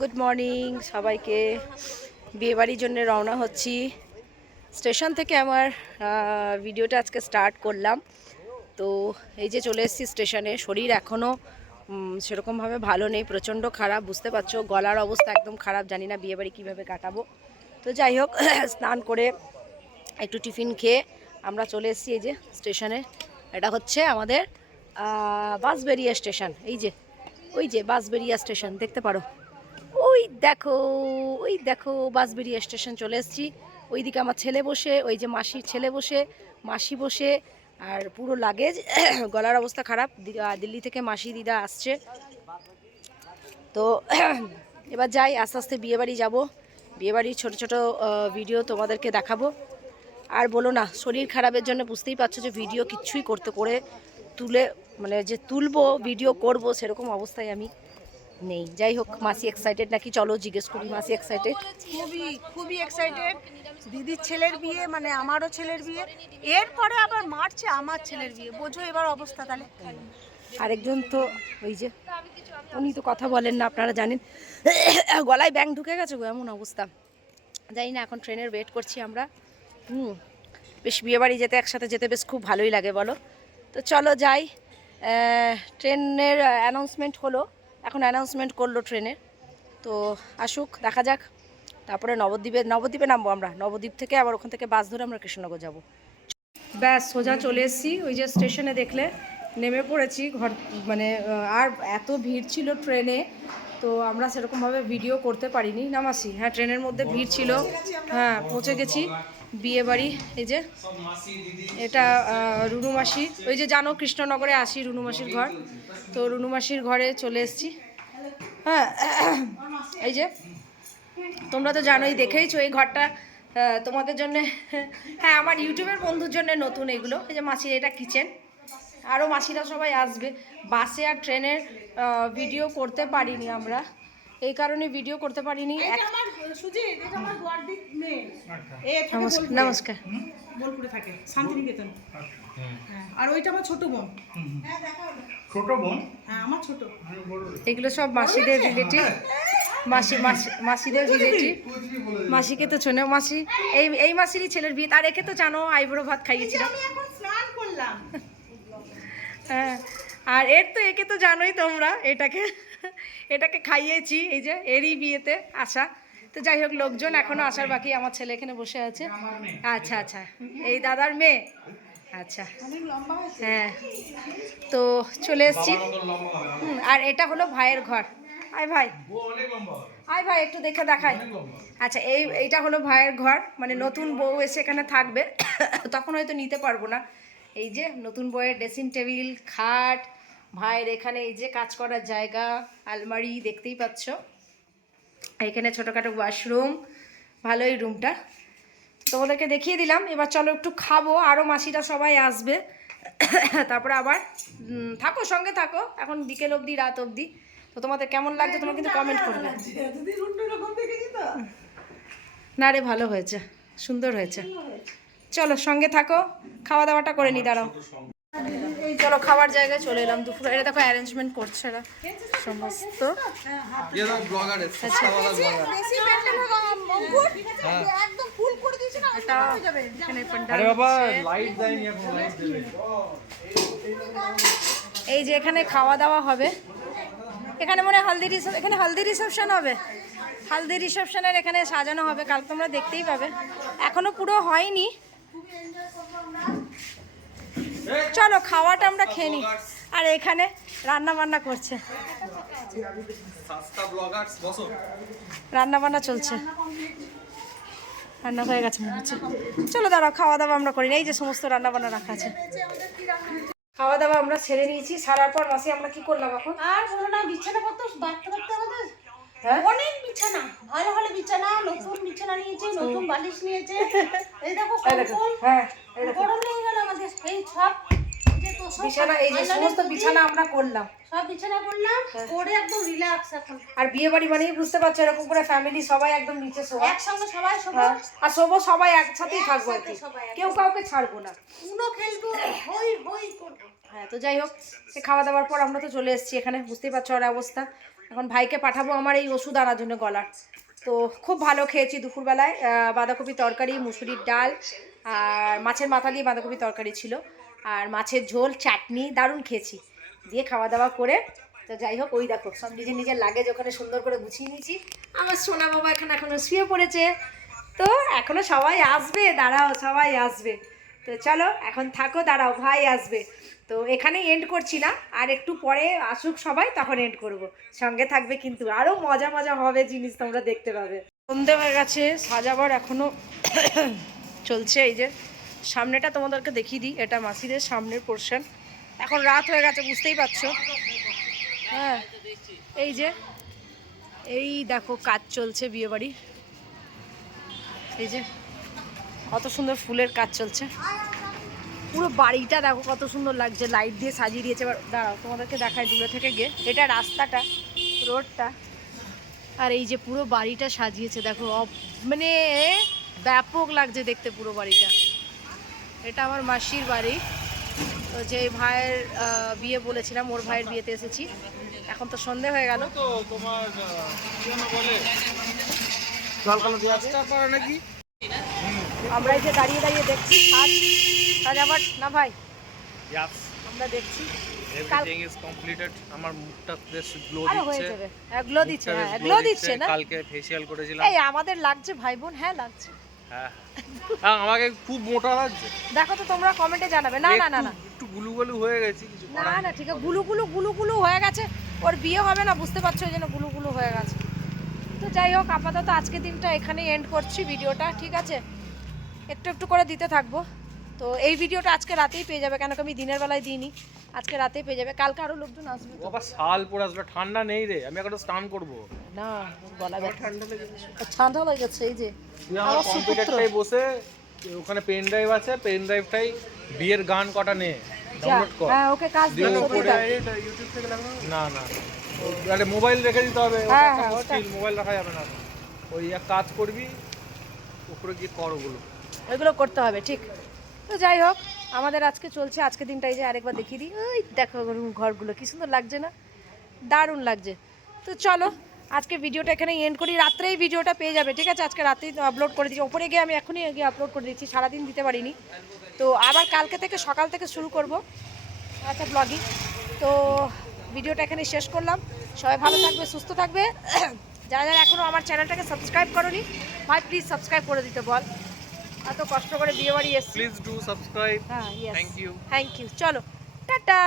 Good morning সবাইকে। বিয়েবাড়ির জন্য রওনা হচ্ছি। স্টেশন থেকে আমার ভিডিওটা আজকে স্টার্ট করলাম। তো এই যে চলে এসেছি স্টেশনে। শরীর এখনও সেরকমভাবে ভালো নেই, প্রচণ্ড খারাপ, বুঝতে পারছো। গলার অবস্থা একদম খারাপ, জানি না বিয়েবাড়ি কীভাবে কাটাবো। তো যাই হোক, স্নান করে একটু টিফিন খেয়ে আমরা চলে এসেছি এই যে স্টেশনে। এটা হচ্ছে আমাদের বাঁশবেড়িয়া স্টেশন। এই যে ওই যে বাঁশবেড়িয়া স্টেশন দেখতে পারো, ওই দেখো বাঁশবেড়িয়া স্টেশন চলে এসেছি। ওইদিকে আমার ছেলে বসে, ওই যে মাসির ছেলে বসে, মাসি বসে, আর পুরো লাগেজ। গলার অবস্থা খারাপ। দিল্লি থেকে মাসি দিদা আসছে। তো এবার যাই, আস্তে আস্তে বিয়েবাড়ি যাব। বিয়েবাড়ির ছোট ছোট ভিডিও তোমাদেরকে দেখাবো। আর বলো না, শরীর খারাপের জন্য বুঝতেই পারছো যে ভিডিও কিচ্ছুই তুলে মানে যে তুলবো ভিডিও করব সেরকম অবস্থায় আমি নেই। যাই হোক, মাসি এক্সাইটেড নাকি, চলো জিজ্ঞেস করি। মাসি এক্সাইটেড? খুবই এক্সাইটেড। দিদির ছেলের বিয়ে, মানে আমারও ছেলের বিয়ে, এরপরে আবার মার্চে আমার ছেলের বিয়ে। বোঝো এবার অবস্থা তাহলে। আরেকজন তো ওই যে, উনি তো কথা বলেন না, আপনারা জানেন। গলায় ব্যাং ঢুকে গেছে গো, এমন অবস্থা। জানি না, এখন ট্রেনের ওয়েট করছি আমরা। বেশ বিয়েবাড়ি যেতে, একসাথে যেতে বেশ খুব ভালোই লাগে বলো। তো চলো যাই। ট্রেনের অ্যানাউন্সমেন্ট হলো, এখন অ্যানাউন্সমেন্ট করলো ট্রেনের। তো আসুক, দেখা যাক। তারপরে নবদ্বীপে নামবো আমরা। নবদ্বীপ থেকে আবার ওখান থেকে বাস ধরে আমরা কৃষ্ণনগর যাব। ব্যাস সোজা চলে এসেছি। ওই যে স্টেশনে দেখলে নেমে পড়েছি। মানে আর এত ভিড় ছিল ট্রেনে, তো আমরা সেরকমভাবে ভিডিও করতে পারিনি। নামাসি, হ্যাঁ ট্রেনের মধ্যে ভিড় ছিল। হ্যাঁ পৌঁছে গেছি বিয়ে বাড়ি। এই যে এটা রুনু মাসি, ওই যে জানো কৃষ্ণনগরে আসি রুনু মাসির ঘর, তো রুনু মাসির ঘরে চলে এসেছি। হ্যাঁ এই যে তোমরা তো জানোই, দেখেইছো এই ঘরটা তোমাদের জন্য। হ্যাঁ আমার ইউটিউবের বন্ধুর জন্য নতুন এগুলো। এই যে মাসির এটা কিচেন, আরও মাসিরা সবাই আসবে। বাসে আর ট্রেনের ভিডিও করতে পারিনি আমরা, এই কারণে ভিডিও করতে পারিনি। নমস্কার। বোলপুরে থাকে, শান্তিনিকেতন। আর ওইটা আমার ছোট বোন। ছোট বোন? হ্যাঁ আমার ছোট। এগুলো সব মাসিদের রিলেটিভ। মাসিদের রিলেটিভ। মাসিকে তো শোনো, মাসি এই মাসিরই ছেলের বিয়ে। আর একে তো জানো, আইবুড়ো ভাত খাইয়েছিলাম। স্নান করলাম। হ্যাঁ, আর একে তো জানোই তোমরা, এটাকে খাইয়েছি। এই যে এরই বিয়েতে আসা। তো যাই হোক, লোকজন এখনো আসার বাকি। আমার ছেলে এখানে বসে আছে। আচ্ছা আচ্ছা, এই দাদার মেয়ে। আচ্ছা হ্যাঁ, তো চলে এসছি। আর এটা হলো ভাইয়ের ঘর। আয় ভাই, আয় ভাই, একটু দেখে দেখাই। আচ্ছা এইটা হলো ভাইয়ের ঘর, মানে নতুন বউ এসে এখানে থাকবে। তখন হয়তো নিতে পারবো না। এই যে নতুন বউয়ের ড্রেসিং টেবিল, খাট, ভাইয়ের এখানে এই যে কাজ করার জায়গা, আলমারি দেখতেই পাচ্ছ। এখানে ছোটোখাটো ওয়াশরুম, ভালোই রুমটা। তোমাদেরকে দেখিয়ে দিলাম। এবার চলো একটু খাবো, আরও মাসিরা সবাই আসবে। তারপরে আবার থাকো, সঙ্গে থাকো এখন বিকেল অবধি, রাত অবধি। তো তোমাদের কেমন লাগছে তোমরা কিন্তু কমেন্ট করবে। না রে, ভালো হয়েছে, সুন্দর হয়েছে। চলো সঙ্গে থাকো, খাওয়া দাওয়াটা করে নি। দাঁড়াও, চলো খাবার জায়গায় চলে এলাম। দুপুরে এটা দেখো অ্যারেঞ্জমেন্ট করছে এরা সমস্ত। এই যে এখানে খাওয়া দাওয়া হবে। এখানে মনে হয় হালদি রিসেপশন হবে। হালদি রিসেপশনের এখানে সাজানো হবে, কাল তোমরা দেখতেই পাবে। এখনো পুরো হয়নি। চলো খাওয়াটা আমরা খেয়ে নিই। আর এখানে রান্না বান্না করছে, রান্না বান্না চলছে, রান্না হয়ে গেছে মনে হচ্ছে। চলো দাঁড়াও, খাওয়া দাওয়া আমরা করি। এই যে সমস্ত রান্না বান্না রাখা আছে। খাওয়া দাওয়া আমরা ছেড়ে নিয়েছি। সারার পর মাসি আমরা কি করলাম এখন? আর বলো না, বিছানা পত্র বাঁধতে আমাদের অনেক বিছানা, ভালো ভালো বিছানা, নতুন বিছানা নিয়েছে, নতুন বালিশ নিয়েছে। এই দেখো হ্যাঁ, গরম লেগে গেল আমাদের। এই সব বিছানা, এই যে সমস্ত বিছানা আমরা করলাম, সব বিছানা করলাম, করে একদম রিল্যাক্স এখন। আর বিয়ে বাড়ি মানেই বুঝতে পারছো, এরকম করে ফ্যামিলি সবাই একদম নিচে শোবো, একসঙ্গে সবাই শোবো। আর শোবো সবাই একসাথেই থাকবো আর কি, কেউ কাউকে ছাড়বো না, উনো খেলবো, হই হই করবো। হ্যাঁ। তো যাই হোক, খাওয়া দাওয়ার পর আমরা তো চলে এসেছি এখানে, বুঝতেই পারছো ওর অবস্থা। এখন ভাইকে পাঠাবো আমার এই ওষুধ আনার জন্য গলার। তো খুব ভালো খেয়েছি দুপুরবেলায়, বাঁধাকপি তরকারি, মুসুরির ডাল আর মাছের মাথা দিয়ে বাঁধাকপি তরকারি ছিল, আর মাছের ঝোল, চাটনি, দারুণ খেয়েছি। দিয়ে খাওয়া দাওয়া করে তো যাই হোক, ওই দেখো সব নিজের নিজের লাগেজ ওখানে সুন্দর করে গুছিয়ে নিয়েছি। আমার সোনা বাবা এখনো শুয়ে পড়েছে। তো এখনো সবাই আসবে, দাঁড়াও সবাই আসবে। তো চলো এখন থাকো, দাঁড়াও ভাই আসবে। তো এখানেই এন্ড করছি না, আর একটু পরে আসুক সবাই, তখন এন্ড করব। সঙ্গে থাকবে কিন্তু, আরও মজা মজা হবে জিনিস তোমরা দেখতে পাবে। সন্ধে হয়ে গেছে, সাজাবার এখনও চলছে। এই যে সামনেটা তোমাদেরকে দেখিয়ে দিই, এটা মাসিদের সামনের পোর্শন। এখন রাত হয়ে গেছে বুঝতেই পারছো। হ্যাঁ এই দেখো কাজ চলছে বিয়েবাড়ি। এই যে কত সুন্দর ফুলের কাজ চলছে, পুরো বাড়িটা দেখো কত সুন্দর লাগছে, লাইট দিয়ে সাজিয়ে দিয়েছে। এবার দাঁড়াও তোমাদেরকে দেখায় দূরে থেকে গিয়ে, এটা রাস্তাটা, রোডটা, আর এই যে পুরো বাড়িটা সাজিয়েছে দেখো, মানে ব্যাপক লাগছে দেখতে পুরো বাড়িটা। এটা আমার মাসির বাড়ি। তো যে ভাইয়ের বিয়ে বলেছিলাম, ওর ভাইয়ের বিয়েতে এসেছি। এখন তো সন্ধে হয়ে গেল। তো তোমার নাকি আমরা এই যে দাঁড়িয়ে দাঁড়িয়ে দেখছি সাজাবার না ভাই, আমরা দেখছি। Everything is completed. আমার মুখটা বেশ গ্লো আরে হয়ে দিচ্ছে। যাবে, গ্লো দিচ্ছে, হ্যাঁ গ্লো দিচ্ছে না। কালকে ফেসিয়াল করেছিলাম। এই আমাদের লাগছে ভাই বোন, হ্যাঁ লাগছে। হ্যাঁ আমাকে খুব মোটা লাগছে। দেখো তো তোমরা কমেন্টে জানাবে। না না না না একটু গুলুগুলু হয়ে গেছি, কিছু না না ঠিক আছে, গুলু হয়ে গেছে। ওর বিয়ে হবে না বুঝতে পারছো, ওই জন্য গুলু হয়ে গেছে। তো যাই হোক, আপাতত আজকে দিনটা এখানেই এন্ড করছি ভিডিওটা, ঠিক আছে? একটু একটু করে দিতে থাকবো। তো এই ভিডিওটা আজকে রাতেই পেয়ে যাবে, কেন কি আমি দিনের বেলায় দিইনি, আজকে রাতেই পেয়ে যাবে। কালকে আরো লোকজন আসবে। বাবা শাল পরে আসলে ঠান্ডা নেই রে, আমি এখন স্নান করব না গলা ঠান্ডা লেগেছে। এই যে তুই আমার কম্পিউটারটাই বসে, ওখানে পেন ড্রাইভ আছে, পেন ড্রাইভটাই বিয়ের গান কটা নে ডাউনলোড কর। হ্যাঁ ওকে কাজ দিও, সত্যি তাই। ইউটিউব থেকে লাগানো না না, আরে মোবাইল রেখে দিতে হবে। হ্যাঁ, ওটা মোবাইল রাখা যাবে না। ওই এক কাজ করবি, উপরে গিয়ে কর ওগুলো, এগুলো করতে হবে, ঠিক। তো যাই হোক, আমাদের আজকে চলছে, আজকে দিনটা এই যে আরেকবার দেখিয়ে দিই। ওই দেখো ঘরগুলো কি সুন্দর লাগছে না, দারুণ লাগছে। তো চলো আজকে ভিডিওটা এখানে এন্ড করি। রাত্রেই ভিডিওটা পেয়ে যাবে, ঠিক আছে? আজকে রাতেই আপলোড করে দিচ্ছি, ওপরে গিয়ে আমি এখনই গিয়ে আপলোড করে দিচ্ছি, সারাদিন দিতে পারিনি। তো আবার কালকে থেকে সকাল থেকে শুরু করব আচ্ছা ব্লগিং। তো ভিডিওটা এখানে শেষ করলাম। সবাই ভালো থাকবে, সুস্থ থাকবে। যারা যারা এখনও আমার চ্যানেলটাকে সাবস্ক্রাইব করোনি, ভাই প্লিজ সাবস্ক্রাইব করে দিতে বল, এত কষ্ট করে বিয়ে বাড়ি এসছি। Please do subscribe. হ্যাঁ, থ্যাংক ইউ। Thank you. চলো টাটা।